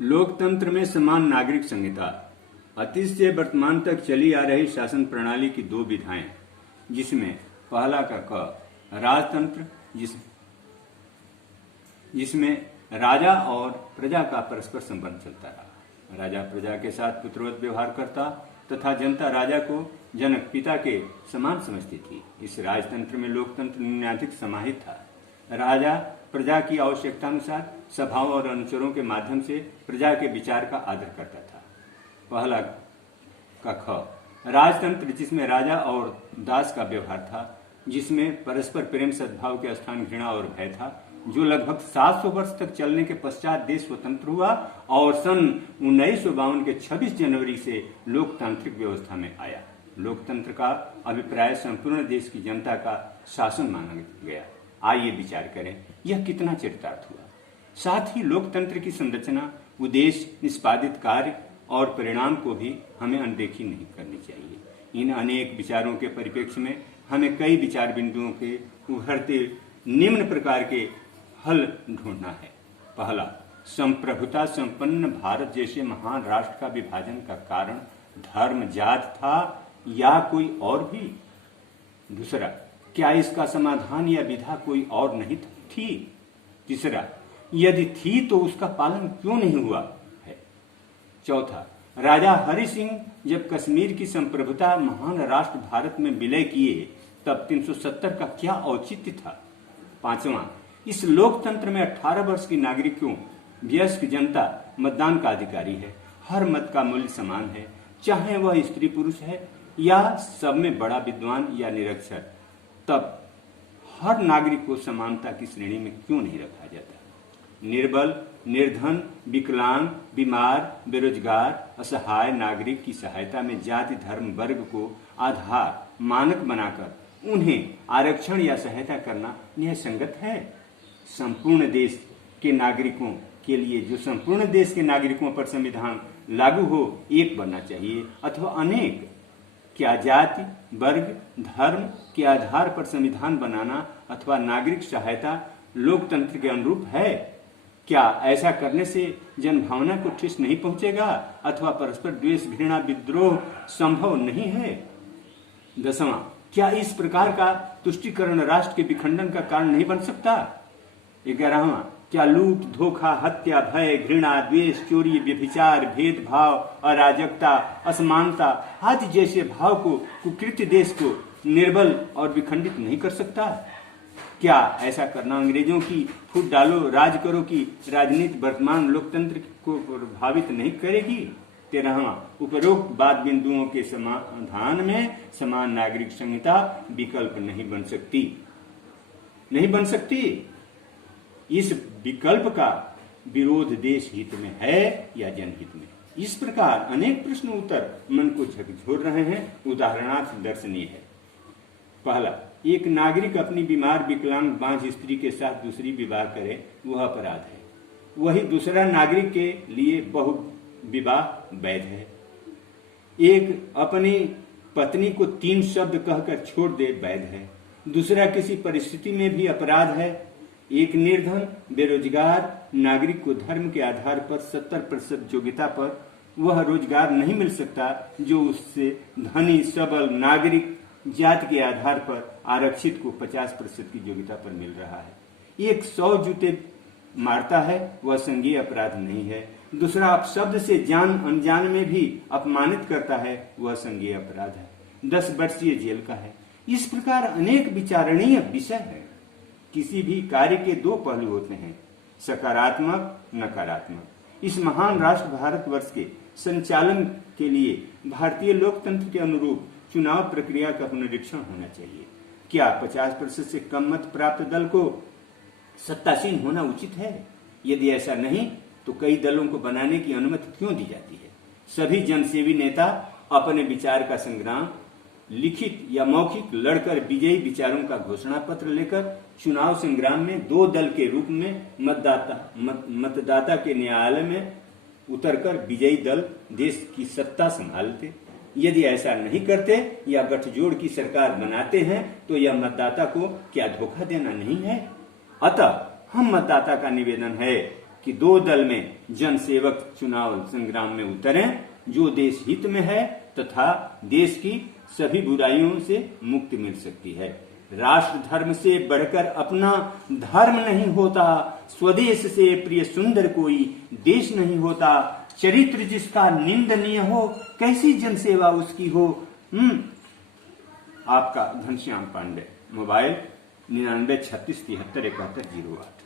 लोकतंत्र में समान नागरिक संहिता अतीत से वर्तमान तक चली आ रही शासन प्रणाली की दो विधाएं, जिसमें पहला का क राजतंत्र, जिसमें राजा और प्रजा का परस्पर संबंध चलता रहा। राजा प्रजा के साथ पुत्रवत व्यवहार करता तथा जनता राजा को जनक पिता के समान समझती थी। इस राजतंत्र में लोकतंत्र न्यायाधिक समाहित था। राजा प्रजा की आवश्यकता अनुसार सभाओं और अनुचरों के माध्यम से प्रजा के विचार का आदर करता था। पहला का ख राजतंत्र, जिसमें राजा और दास का व्यवहार था, जिसमें परस्पर प्रेम सद्भाव के स्थान घृणा और भय था, जो लगभग 700 वर्ष तक चलने के पश्चात देश स्वतंत्र हुआ और सन 1952 के 26 जनवरी से लोकतांत्रिक व्यवस्था में आया। लोकतंत्र का अभिप्राय संपूर्ण देश की जनता का शासन माना गया। आइए विचार करें यह कितना चरितार्थ हुआ। साथ ही लोकतंत्र की संरचना, उद्देश्य, निष्पादित कार्य और परिणाम को भी हमें अनदेखी नहीं करनी चाहिए। इन अनेक विचारों के परिप्रेक्ष्य में हमें कई विचार बिंदुओं के उभरते निम्न प्रकार के हल ढूंढना है। पहला, संप्रभुता संपन्न भारत जैसे महान राष्ट्र का विभाजन का कारण धर्म जात था या कोई और भी? दूसरा, क्या इसका समाधान या विधा कोई और नहीं थी? तीसरा, यदि थी तो उसका पालन क्यों नहीं हुआ है? चौथा, राजा हरि सिंह जब कश्मीर की संप्रभुता महान राष्ट्र भारत में विलय किए तब 370 का क्या औचित्य था? पांचवा, इस लोकतंत्र में 18 वर्ष की नागरिकों वयस्क जनता मतदान का अधिकारी है। हर मत का मूल्य समान है, चाहे वह स्त्री पुरुष है या सब में बड़ा विद्वान या निरक्षर। तब हर नागरिक को समानता की श्रेणी में क्यों नहीं रखा जाता? निर्बल, निर्धन, विकलांग, बीमार, बेरोजगार, असहाय नागरिक की सहायता में जाति धर्म वर्ग को आधार मानक बनाकर उन्हें आरक्षण या सहायता करना न्याय संगत है? संपूर्ण देश के नागरिकों के लिए जो संपूर्ण देश के नागरिकों पर संविधान लागू हो, एक बनना चाहिए अथवा अनेक? क्या जाति, वर्ग, धर्म के आधार पर संविधान बनाना अथवा नागरिक सहायता लोकतंत्र के अनुरूप है? क्या ऐसा करने से जनभावना को ठेस नहीं पहुंचेगा अथवा परस्पर द्वेष, घृणा, विद्रोह संभव नहीं है? दसवां, क्या इस प्रकार का तुष्टीकरण राष्ट्र के विखंडन का कारण नहीं बन सकता? 11वां, क्या लूट, धोखा, हत्या, भय, घृणा, द्वेष, चोरी, व्यभिचार, भेदभाव, अराजकता, असमानता आदि जैसे भाव को कुकृत्य देश को निर्बल और विखंडित नहीं कर सकता? क्या ऐसा करना अंग्रेजों की फूट डालो राज करो की राजनीति वर्तमान लोकतंत्र को प्रभावित नहीं करेगी? 13वां, उपरोक्त बात बिंदुओं के समाधान में समान नागरिक संहिता विकल्प नहीं बन सकती। इस विकल्प का विरोध देश हित में है या जनहित में? इस प्रकार अनेक प्रश्न उत्तर मन को झकझोर रहे हैं। उदाहरणार्थ दर्शनीय है। पहला, एक नागरिक अपनी बीमार, विकलांग, बांझ स्त्री के साथ दूसरी विवाह करे, वह अपराध है। वही दूसरा नागरिक के लिए बहु विवाह वैध है। एक अपनी पत्नी को 3 शब्द कहकर छोड़ दे, वैध है। दूसरा किसी परिस्थिति में भी अपराध है। एक निर्धन, बेरोजगार नागरिक को धर्म के आधार पर 70% योग्यता पर वह रोजगार नहीं मिल सकता जो उससे धनी, सबल नागरिक जाति के आधार पर आरक्षित को 50% की योग्यता पर मिल रहा है। एक 100 जूते मारता है, वह संज्ञेय अपराध नहीं है। दूसरा अपशब्द से जान अनजान में भी अपमानित करता है, वह संज्ञेय अपराध है, 10 वर्षीय जेल का है। इस प्रकार अनेक विचारणीय विषय है। किसी भी कार्य के 2 पहलू होते हैं, सकारात्मक, नकारात्मक। इस महान राष्ट्र भारतवर्ष के संचालन के लिए भारतीय लोकतंत्र के अनुरूप चुनाव प्रक्रिया का पुनरीक्षण होना चाहिए। क्या 50% से कम मत प्राप्त दल को सत्तासीन होना उचित है? यदि ऐसा नहीं तो कई दलों को बनाने की अनुमति क्यों दी जाती है? सभी जनसेवी नेता अपने विचार का संग्राम लिखित या मौखिक लड़कर विजयी विचारों का घोषणा पत्र लेकर चुनाव संग्राम में 2 दल के रूप में मतदाता के न्यायालय में उतरकर विजयी दल देश की सत्ता संभालते। यदि ऐसा नहीं करते या गठजोड़ की सरकार बनाते हैं तो यह मतदाता को क्या धोखा देना नहीं है? अतः हम मतदाता का निवेदन है कि 2 दल में जनसेवक चुनाव संग्राम में उतरें जो देश हित में है तथा देश की सभी बुराइयों से मुक्ति मिल सकती है। राष्ट्र धर्म से बढ़कर अपना धर्म नहीं होता, स्वदेश से प्रिय सुंदर कोई देश नहीं होता, चरित्र जिसका निंदनीय हो कैसी जनसेवा उसकी हो। आपका घनश्याम पांडे, मोबाइल 9936737108।